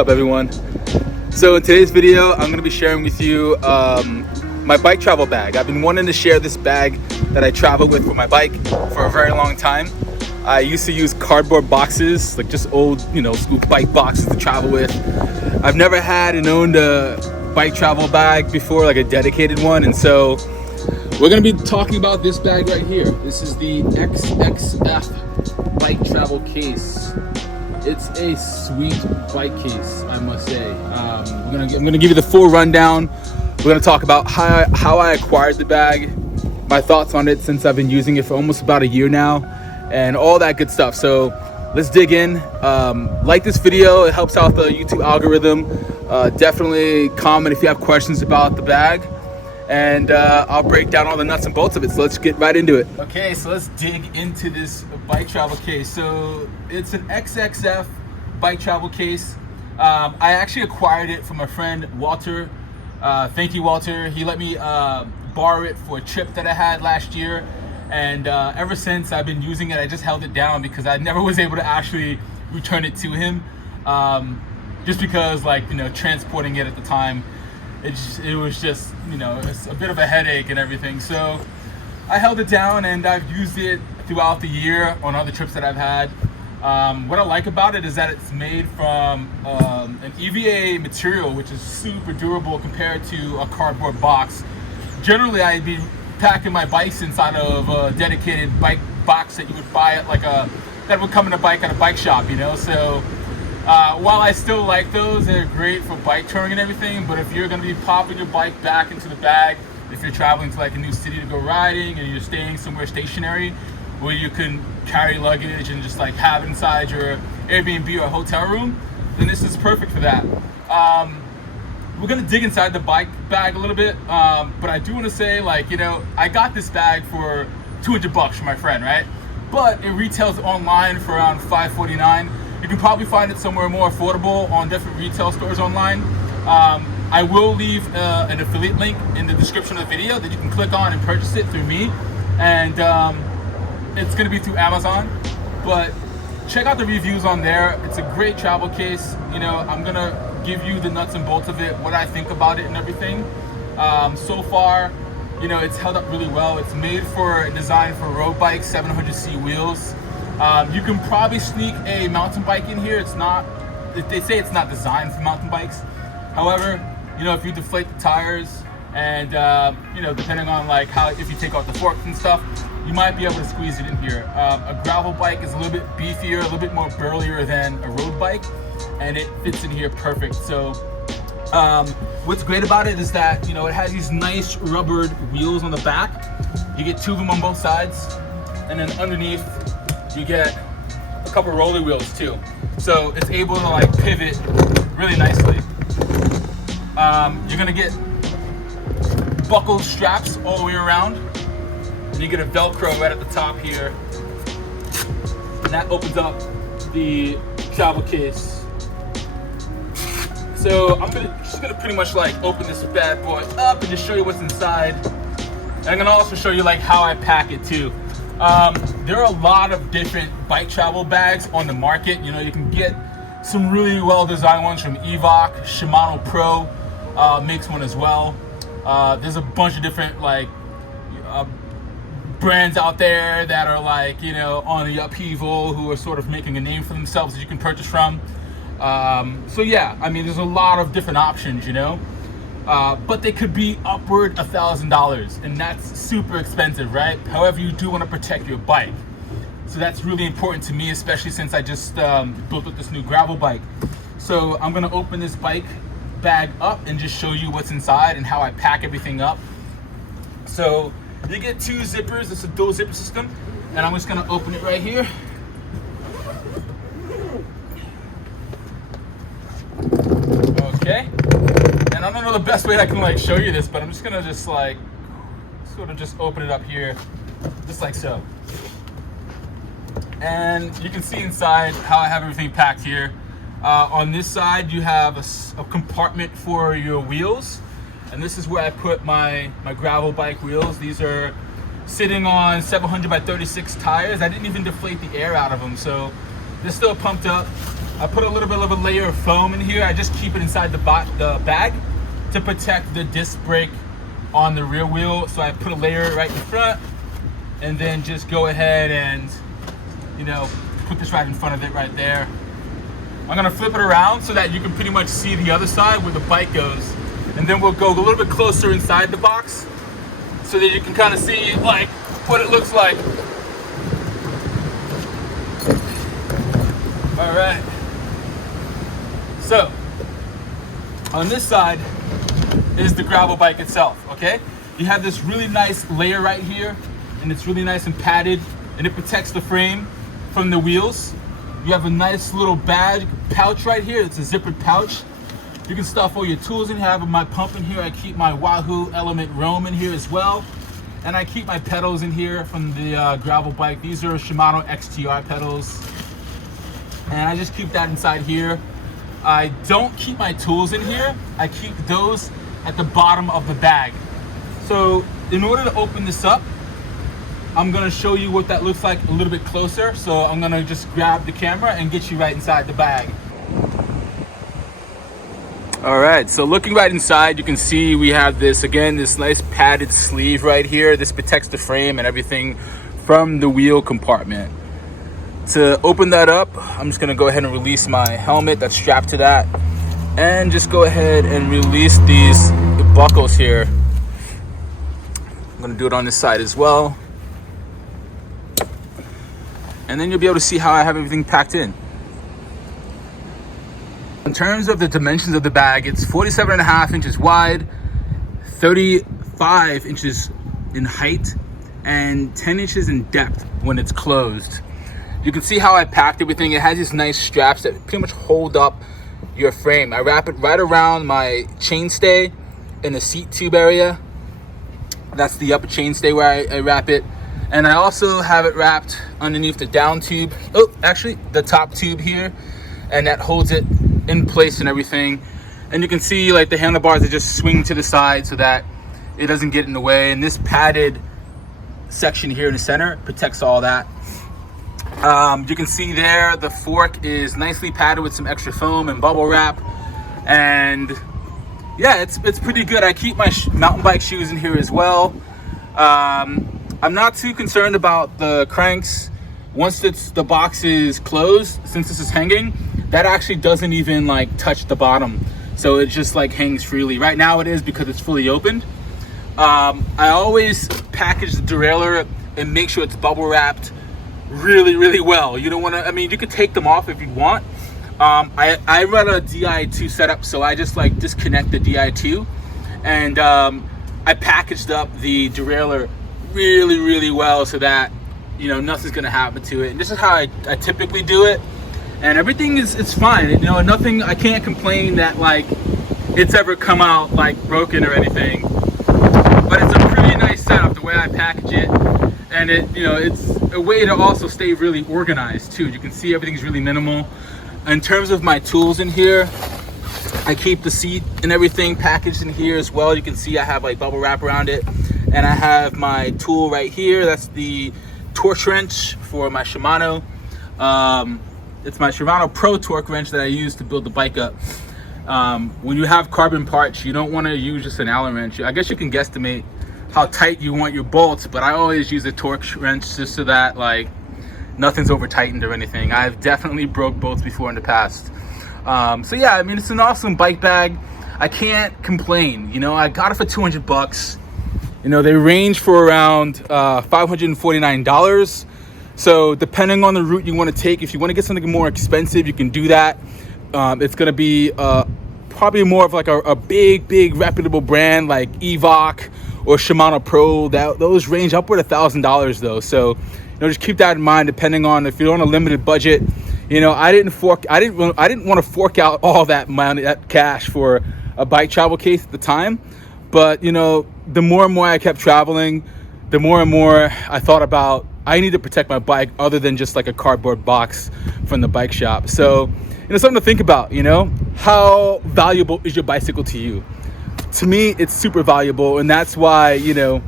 up, everyone? So in today's video, I'm going to be sharing with you my bike travel bag. I've been wanting to share this bag that I travel with for my bike for a very long time. I used to use cardboard boxes, like just old, school bike boxes to travel with. I've never had and owned a bike travel bag before, like a dedicated one, and so we're going to be talking about this bag right here. This is the XXF bike travel case. It's a sweet bike case, I must say. I'm gonna give you the full rundown. We're gonna talk about how I acquired the bag, my thoughts on it since I've been using it for almost about a year now, and all that good stuff. So let's dig in. Like this video, it helps out the YouTube algorithm. Definitely comment if you have questions about the bag, and I'll break down all the nuts and bolts of it. So let's get right into it. Okay, so let's dig into this bike travel case. So it's an XXF bike travel case. I actually acquired it from my friend Walter. Thank you, Walter. He let me borrow it for a trip that I had last year, and ever since I've been using it. I just held it down because I never was able to actually return it to him, just because, transporting it at the time, it was just, it's a bit of a headache and everything. So I held it down, and I've used it throughout the year on other trips that I've had. What I like about it is that it's made from an EVA material, which is super durable compared to a cardboard box. Generally, I'd be packing my bikes inside of a dedicated bike box that you would buy at that would come in a bike at a bike shop, So while I still like those, they're great for bike touring and everything. But if you're going to be popping your bike back into the bag, if you're traveling to a new city to go riding, and you're staying somewhere stationary where you can carry luggage and just have it inside your Airbnb or hotel room, then this is perfect for that. We're gonna dig inside the bike bag a little bit, but I do want to say, I got this bag for $200 from my friend, right? But it retails online for around $549. You can probably find it somewhere more affordable on different retail stores online. I will leave an affiliate link in the description of the video that you can click on and purchase it through me, and it's going to be through Amazon, but check out the reviews on there. It's a great travel case. I'm going to give you the nuts and bolts of it, what I think about it and everything. So far, it's held up really well. It's designed for road bikes, 700C wheels. You can probably sneak a mountain bike in here. They say it's not designed for mountain bikes. However, if you deflate the tires and, depending on if you take off the forks and stuff, you might be able to squeeze it in here. A gravel bike is a little bit beefier, a little bit more burlier than a road bike, and it fits in here perfect. So what's great about it is that, it has these nice rubbered wheels on the back. You get two of them on both sides, and then underneath you get a couple roller wheels too. So it's able to pivot really nicely. You're gonna get buckled straps all the way around, and you get a Velcro right at the top here, and that opens up the travel case. So I'm just gonna pretty much open this bad boy up and just show you what's inside. And I'm gonna also show you how I pack it too. There are a lot of different bike travel bags on the market. You can get some really well designed ones from Evoc. Shimano Pro makes one as well. There's a bunch of different brands out there that are on the upheaval, who are sort of making a name for themselves that you can purchase from. So yeah, there's a lot of different options, but they could be upward $1,000, and that's super expensive, right? However, you do want to protect your bike. So that's really important to me, especially since I just built up this new gravel bike. So I'm gonna open this bike bag up and just show you what's inside and how I pack everything up. So you get two zippers. It's a dual zipper system, and I'm just gonna open it right here. Okay, and I don't know the best way I can show you this, but I'm just gonna just sort of just open it up here, just like so. And you can see inside how I have everything packed here. On this side, you have a compartment for your wheels, and this is where I put my gravel bike wheels. These are sitting on 700 by 36 tires. I didn't even deflate the air out of them, so they're still pumped up. I put a little bit of a layer of foam in here. I just keep it inside the bag to protect the disc brake on the rear wheel. So I put a layer right in front, and then just go ahead and, you know, put this right in front of it right there. I'm gonna flip it around so that you can pretty much see the other side where the bike goes. And then we'll go a little bit closer inside the box so that you can kind of see like what it looks like. All right. So on this side is the gravel bike itself, okay? You have this really nice layer right here, and it's really nice and padded, and it protects the frame from the wheels. You have a nice little bag pouch right here. It's a zippered pouch. You can stuff all your tools in here. I have my pump in here. I keep my Wahoo Element Roam in here as well. And I keep my pedals in here from the gravel bike. These are Shimano XTR pedals. And I just keep that inside here. I don't keep my tools in here. I keep those at the bottom of the bag. So in order to open this up, I'm gonna show you what that looks like a little bit closer. So I'm gonna just grab the camera and get you right inside the bag. All right, so looking right inside, you can see we have this, again, this nice padded sleeve right here. This protects the frame and everything from the wheel compartment. To open that up, I'm just gonna go ahead and release my helmet that's strapped to that, and just go ahead and release these buckles here. I'm gonna do it on this side as well. And then you'll be able to see how I have everything packed in. In terms of the dimensions of the bag, it's 47.5 inches wide, 35 inches in height, and 10 inches in depth when it's closed. You can see how I packed everything. It has these nice straps that pretty much hold up your frame. I wrap it right around my chainstay in the seat tube area. That's the upper chainstay where I wrap it. And I also have it wrapped underneath the down tube. Oh, actually the top tube here. And that holds it in place and everything. And you can see like the handlebars are just swing to the side so that it doesn't get in the way. And this padded section here in the center protects all that. You can see there the fork is nicely padded with some extra foam and bubble wrap. And yeah, it's pretty good. I keep my mountain bike shoes in here as well. I'm not too concerned about the cranks. Once the box is closed, since this is hanging, that actually doesn't even like touch the bottom. So it just like hangs freely. Right now it is because it's fully opened. I always package the derailleur and make sure it's bubble wrapped really, really well. You don't want to, I mean, you could take them off if you want. I run a Di2 setup, so I just like disconnect the Di2, and I packaged up the derailleur really, really well so that, you know, nothing's gonna happen to it. And this is how I typically do it, and everything it's fine. You know, nothing, I can't complain that like it's ever come out like broken or anything. But it's a pretty nice setup the way I package it, and it, you know, it's a way to also stay really organized too. You can see everything's really minimal. In terms of my tools in here, I keep the seat and everything packaged in here as well. You can see I have like bubble wrap around it, and I have my tool right here. That's the torque wrench for my Shimano. It's my Shimano Pro torque wrench that I use to build the bike up. When you have carbon parts, you don't want to use just an Allen wrench. I guess you can guesstimate how tight you want your bolts, but I always use a torque wrench just so that like nothing's over tightened or anything. I've definitely broke bolts before in the past. So yeah, I mean, it's an awesome bike bag. I can't complain. You know, I got it for 200 bucks. You know, they range for around $549. So depending on the route you want to take, if you want to get something more expensive, you can do that. It's going to be probably more of like a big reputable brand like Evoque or Shimano Pro. Those range upward $1,000 though. So, you know, just keep that in mind. Depending on if you're on a limited budget, you know, I didn't want to fork out all that money, that cash for a bike travel case at the time. But you know, the more and more I kept traveling, the more and more I thought about I need to protect my bike other than just like a cardboard box from the bike shop. So, you know, something to think about. You know, how valuable is your bicycle to you? To me, it's super valuable, and that's why, you know,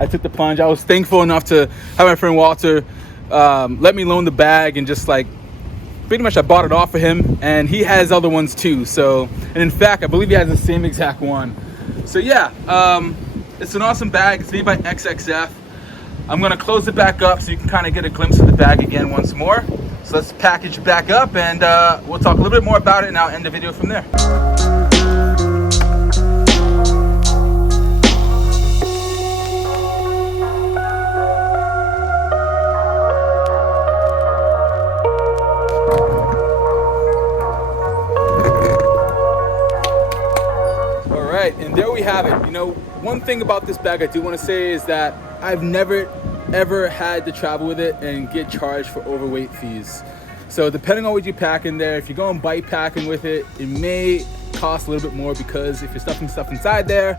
I took the plunge. I was thankful enough to have my friend Walter let me loan the bag and just like pretty much I bought it off of him, and he has other ones too. So, and in fact, I believe he has the same exact one. So yeah, it's an awesome bag. It's made by XXF. I'm gonna close it back up so you can kind of get a glimpse of the bag again once more. So let's package it back up, and we'll talk a little bit more about it, and I'll end the video from there. And there we have it. You know, one thing about this bag I do want to say is that I've never ever had to travel with it and get charged for overweight fees. So depending on what you pack in there, if you're going bike packing with it, it may cost a little bit more, because if you're stuffing stuff inside there,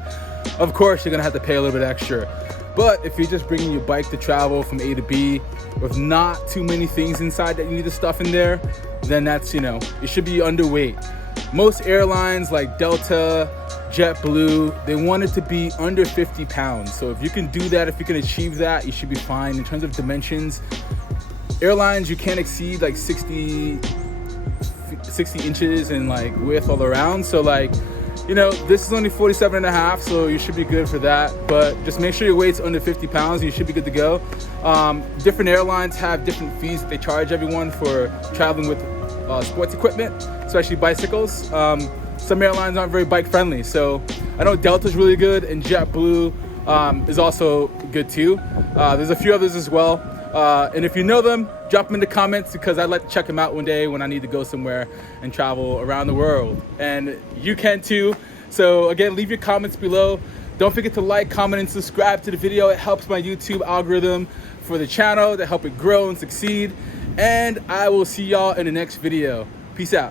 of course you're gonna have to pay a little bit extra. But if you're just bringing your bike to travel from A to B with not too many things inside that you need to stuff in there, then that's, you know, it should be underweight. Most airlines like Delta, JetBlue, they want it to be under 50 pounds. So if you can do that, if you can achieve that, you should be fine. In terms of dimensions, airlines, you can't exceed like 60 inches in like width all around. So like, you know, this is only 47 and a half, so you should be good for that. But just make sure your weight's under 50 pounds and you should be good to go. Different airlines have different fees that they charge everyone for traveling with sports equipment, especially bicycles. Some airlines aren't very bike friendly, so I know Delta's really good, and JetBlue is also good too. There's a few others as well, and if you know them, drop them in the comments, because I'd like to check them out one day when I need to go somewhere and travel around the world, and you can too. So again, leave your comments below. Don't forget to like, comment, and subscribe to the video. It helps my YouTube algorithm for the channel to help it grow and succeed, and I will see y'all in the next video. Peace out.